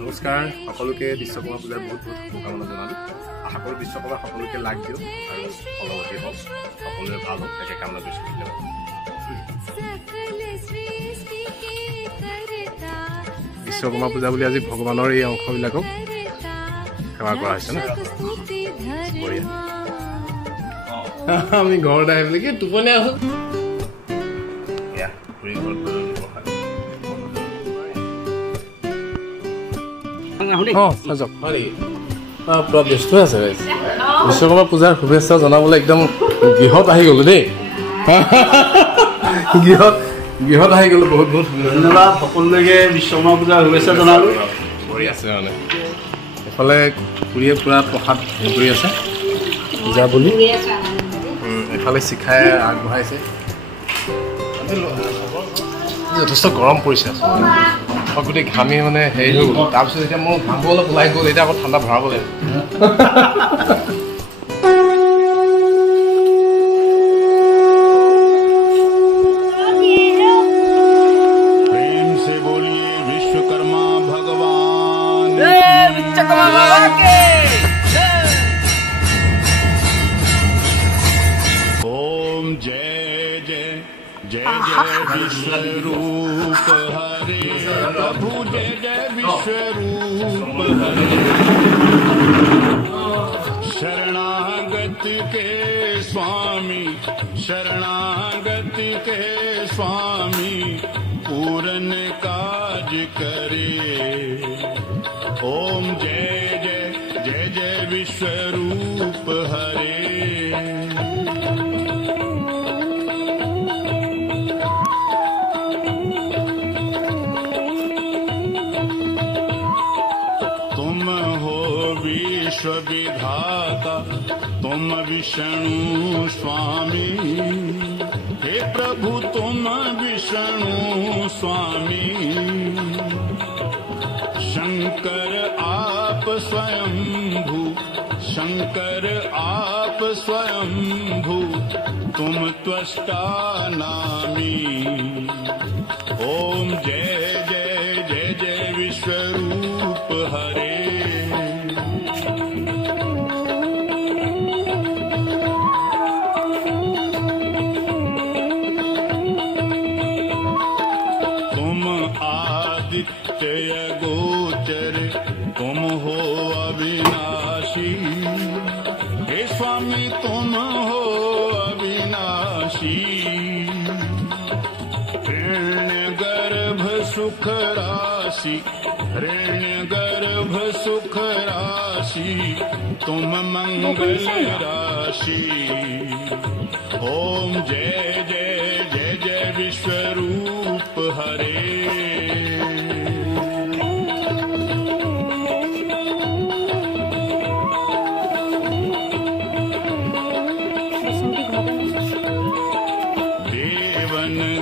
নমস্কাৰ সকলোকে বিশ্বকৰ্মা পূজাৰ বহুত বহুত শুভকামনা জনালোঁ। আশা কৰোঁ বিশ্বকৰ্মা সকলোকে লাগ দিয়ক আৰু ফলৱতী হওক, সকলোৱে ভাল হওক তাকে কামনা কৰিছোঁ। বিশ্বকৰ্মা পূজা বুলি আজি ভগৱানৰ এই অংশবিলাকক সেৱা কৰা হৈছে ন। আমি ঘৰতে আহি বুলি কি টোপনি আছো। বিশ্বকৰ্মা পূজাৰ শুভেচ্ছা জনাবলৈ একদম গৃহত আহি গলো দেই। গৃহত আহি গলো। বহুত বহুত ধন্যবাদ সকলোকে বিশ্বকৰ্মা পূজাৰ শুভেচ্ছা জনালো। কৰি আছে মানে এফালে খুৰীয়ে পুৰা প্ৰসাদ হেৰি কৰি আছে পূজা বুলি, এফালে শিখাই আগবঢ়াইছে। যথেষ্ট গৰম পৰিছে, গোটেই ঘামি মানে হেৰি হৈ গ'ল। তাৰপিছত এতিয়া মোৰ ঘামবোৰ অলপ ওলাই গ'ল, এতিয়া আকৌ ঠাণ্ডা ভৰাব লাগিব। जय जय विश्वरूप हरे प्रभु, जय जय विश्वरूप हरे। शरणागत के स्वामी, शरणागत के स्वामी, पूर्ण काज करे। ओम जय जय जय जय विश्वरूप हरे। विश्व विधाता तुम विष्णु स्वामी, हे प्रभु तुम विष्णु स्वामी। शंकर आप स्वयंभू, शंकर आप स्वयंभू, तुम त्वष्टा नामी। ओम जय जय जय जय विश्वरूप हरे। आदित्य गोचर तुम हो अविनाशी, हे स्वामी तुम हो अविनाशी। हिरण्य गर्भ सुख राशि, हिरण्य गर्भ सुख राशि, तुम मंगल राशि। ओम जय जय जय जय विश्वरूप हरे।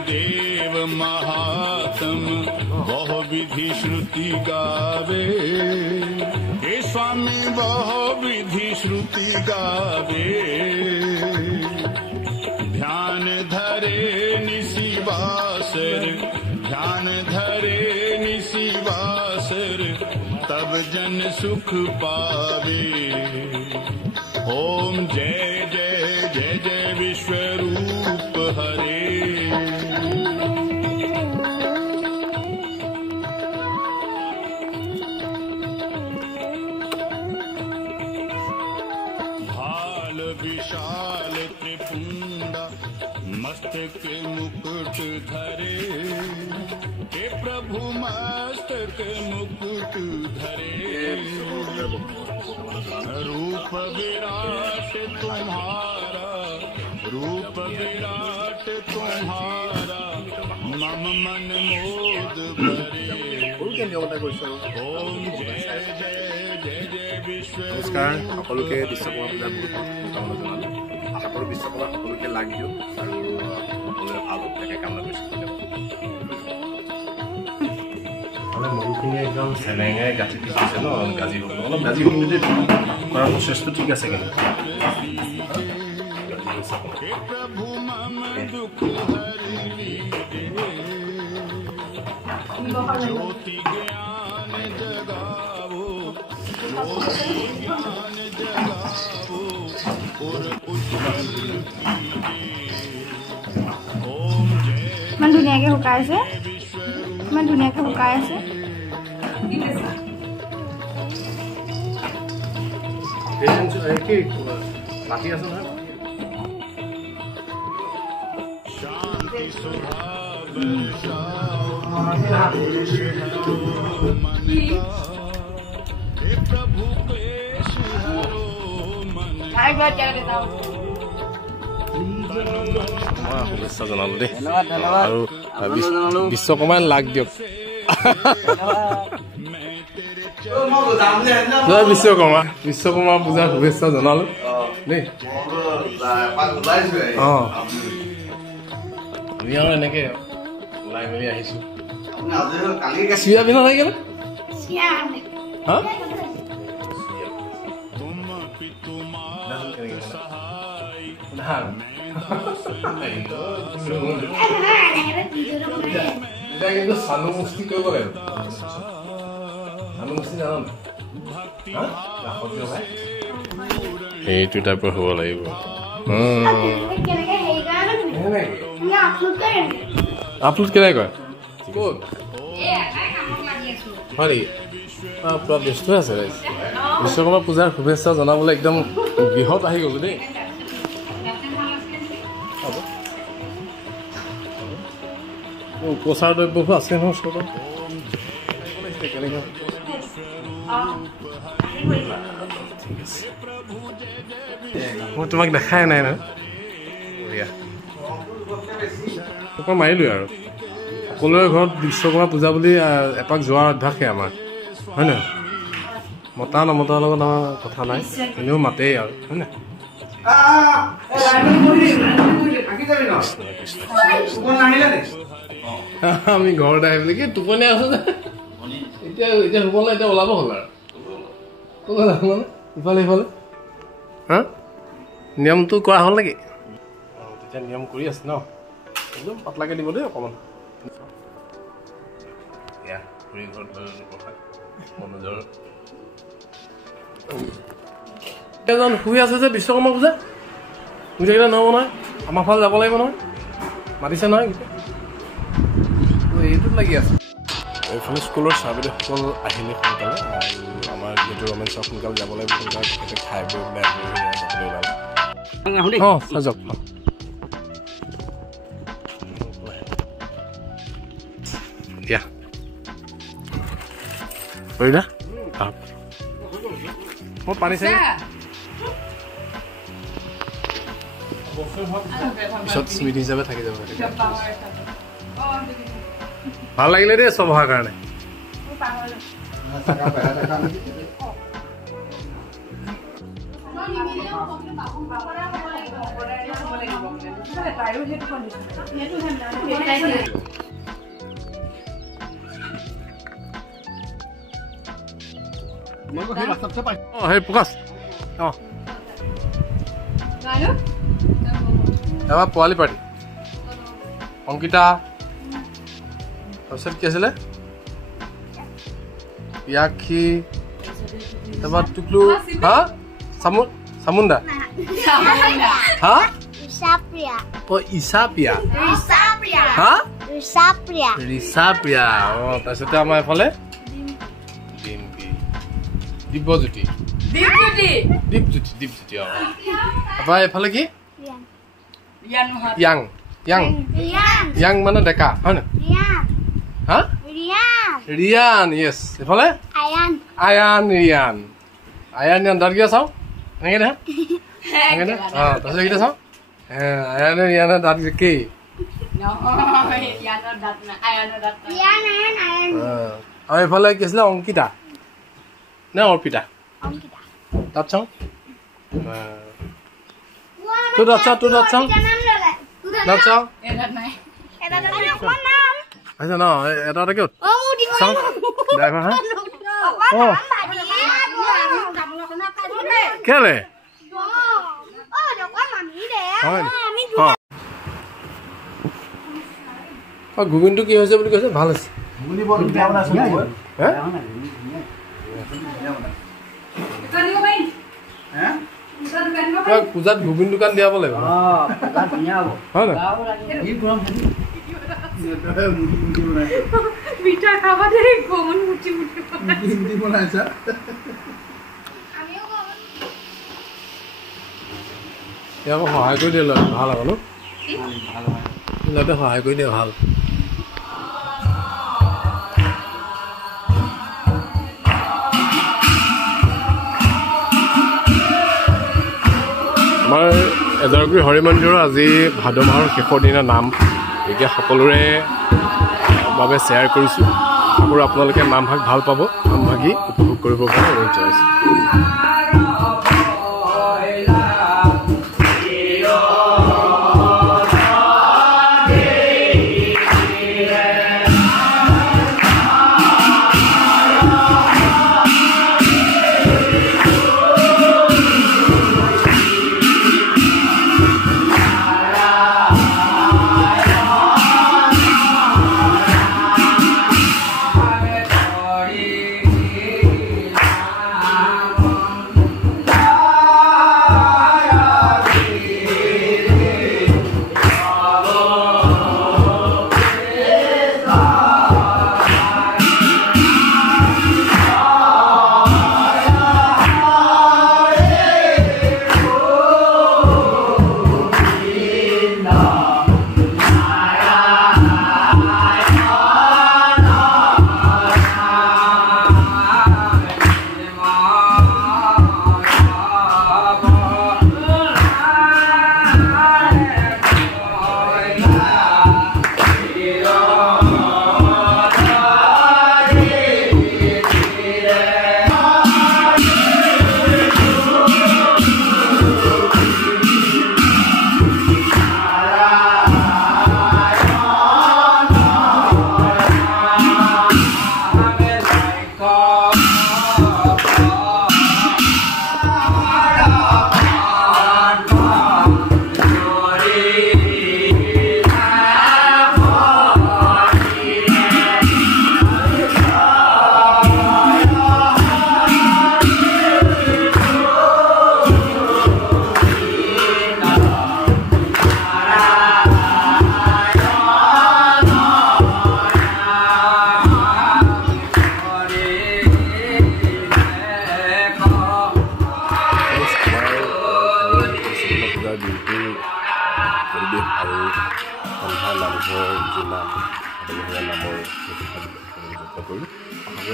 देव महात्म बहु विधि श्रुति गावे, हे स्वामी बहु विधि श्रुति गावे। ध्यान धरे निशिवासर, ध्यान धरे निशिवासर, तब जन सुख पावे। ओम जय जय जय जय विश्वरूप हरे। विशाल त्रिपुंडा मस्तक मुकुट धरे, हे प्रभु मस्तक मुकुट धरे। रूप विराट तुम्हारा, रूप विराट तुम्हारा, मम मन मोद भरे। ओम जय जय जय जय विश्व। নমস্কাৰ সকলোকে বিশ্বকৰ্মা পূজাৰ বহুত বহুত শুভকামনা জনালোঁ। আশা কৰোঁ বিশ্বকৰ্মা সকলোকে লাগ দিয়ক আৰু সকলোৱে ভাল হওক তাকে কামনা কৰিছোঁ। মানে মৰুখিনি একদম চেলেঙাই গাঁঠি পিচিছে ন, গাজি হ'ব অলপ গাজি হ'ব যদি কৰাৰ প্ৰচেছটো ঠিক আছে। কিন্তু प्रभु मम दुख हरि, ज्योति ज्ञान जगा ইমান ধুনীয়াকৈ শুকাই আছে ইমান ধুনীয়াকৈ শুকাই আছে বাকি আছে নহয় শুভেচ্ছা জনালো দেই আৰু বিশ্বকৰ্মাই লাগ দিয়ক জয় বিশ্বকৰ্মা পূজাৰ শুভেচ্ছা জনালো দেই আমি আৰু এনেকে ওলাই মেলি আহিছো চিৰা পিন্ধা থাকি গ'লে কিন্তু চালু মুষ্টি কৰিব লাগিব চালু মুষ্টি জানো সেইটো টাইপৰ হ'ব লাগিব আপলোড কেনেকৈ কয় ক'ত হয় নেকি পুৰা ব্যস্ত হৈ আছে বিশ্বকৰ্মা পূজাৰ শুভেচ্ছা জনাবলৈ একদম বৃহৎ আহি গ'লো দেই উপচাৰ দ্ৰব্যবোৰ আছে নহয় ওচৰত ঠিক আছে মই তোমাক দেখাই নাই নহয় তোক মাৰিলোঁ আৰু সকলোৰে ঘৰত বিশ্বকৰ্মা পূজা বুলি এপাক যোৱাৰ অভ্যাসে আমাৰ হয় নহয় মতা নমতাৰ লগত আমাৰ কথা নাই এনেও মাতেই আৰু হয় নহয় আমি ঘৰতে আহি বুলি কি টোপনি আছো যে এতিয়া এতিয়া শুব নাই এতিয়া ওলাব হ'ল আৰু ক'ব যাব মানে ইফালে সিফালে হা নিয়মটো কৰা হ'ল নেকি তেতিয়া নিয়ম কৰি আছে ন একদম পাতলাকে দিব দেই অকণমান এজন শুই আছে যে বিশ্বকৰ্মা পূজা শুই থাকিলে নহ'ব নহয় আমাৰ ফালে যাব লাগিব নহয় মাতিছে নহয় এইটোত লাগি আছে এইফালে স্কুলৰ ছাৰ-বাইদেউসকল আহিলে সোনকালে আৰু আমাৰ যিহেতু ৰমেন ছাৰ সোনকালে যাব লাগিব সোনকালে তেখেতে খাই বৈ ওলাই যাবলৈ ওলালে অঁ যাওক দিয়া কৰিলা মই পানী চাই পিছত স্মৃতি হিচাপে থাকি যাব ভাল লাগিলে দেই চব অহাৰ কাৰণে সেই প্ৰকাশ অঁ এবাৰ পোৱালি পাৰ্টি অংকিতা তাৰপিছত কি আছিলে ইয়াক্ষী তাৰপৰা টুকলু হা চামুণ্ডা হা অ ইছাপ্ৰিয়া হা ৰিছাপ্ৰিয়া অঁ তাৰপিছতে আমাৰ এইফালে দিব্যজ্যোতি অঁ তাৰপৰা এইফালে কি ইয়াং মানে ডেকা হয় নহয় হা ৰিয়ান য়েছ এইফালে আয়ান ৰিয়ান দাঁত কিয় চাওঁ এনেকৈ দে এনেকৈ দে অঁ তাৰপিছত এইকেইটা চাওঁ আয়ান ৰিয়ানৰ দাঁত একেই আৰু এইফালে কি আছিলে অংকিতা নে অৰ্পিতা দাঁত চাওঁ তোৰ দাঁত চাওঁ দাঁত চাওঁ আচ্ছা ন এটা কিয় চাওঁ ড্ৰাইভাৰ হা অঁ কেলে অঁ ঘুগুনিটো কি হৈছে বুলি কৈছে ভাল হৈছে পূজাত ঘুগুন দোকান দিয়াব লাগিব হয় না মিঠা খাবা দে গমন মুচি মুচি বনাইছা ইয়াক সহায় কৰি দিলে ভাল হ'ব ন ল'ৰাটোৱে সহায় কৰি দিয়ে ভাল আমাৰ এজাৰগুৰি হৰি মন্দিৰৰ আজি ভাদ মাহৰ শেষৰ দিনা নাম এতিয়া সকলোৰে বাবে শ্বেয়াৰ কৰিছোঁ আৰু আপোনালোকে নামভাগ ভাল পাব নামভাগি উপভোগ কৰিব কাৰণে অনুৰোধ জনাইছোঁ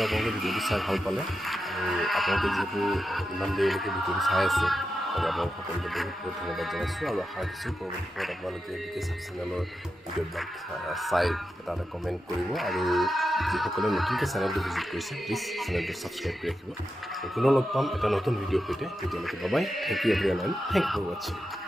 আপোনালোকে ভিডিঅ'টো চাই ভাল পালে আৰু আপোনালোকে যিহেতু ইমান দেৰিলৈকে ভিডিঅ'টো চাই আছে আৰু আপোনালোক সকলোকে বহুত বহুত ধন্যবাদ জনাইছোঁ আৰু আশা ৰাখিছোঁ পৰৱৰ্তী আপোনালোকে বিকে চাব চেনেলৰ ভিডিঅ'বিলাক চাই এটা কমেণ্ট কৰিব আৰু যিসকলে নতুনকৈ চেনেলটো ভিজিট কৰিছে প্লিজ চেনেলটো ছাবস্ক্ৰাইব কৰি ৰাখিব পুনৰ লগ পাম এটা নতুন ভিডিঅ'ৰ সৈতে তেতিয়ালৈকে bye thank you everyone and thank you for ৱাচিং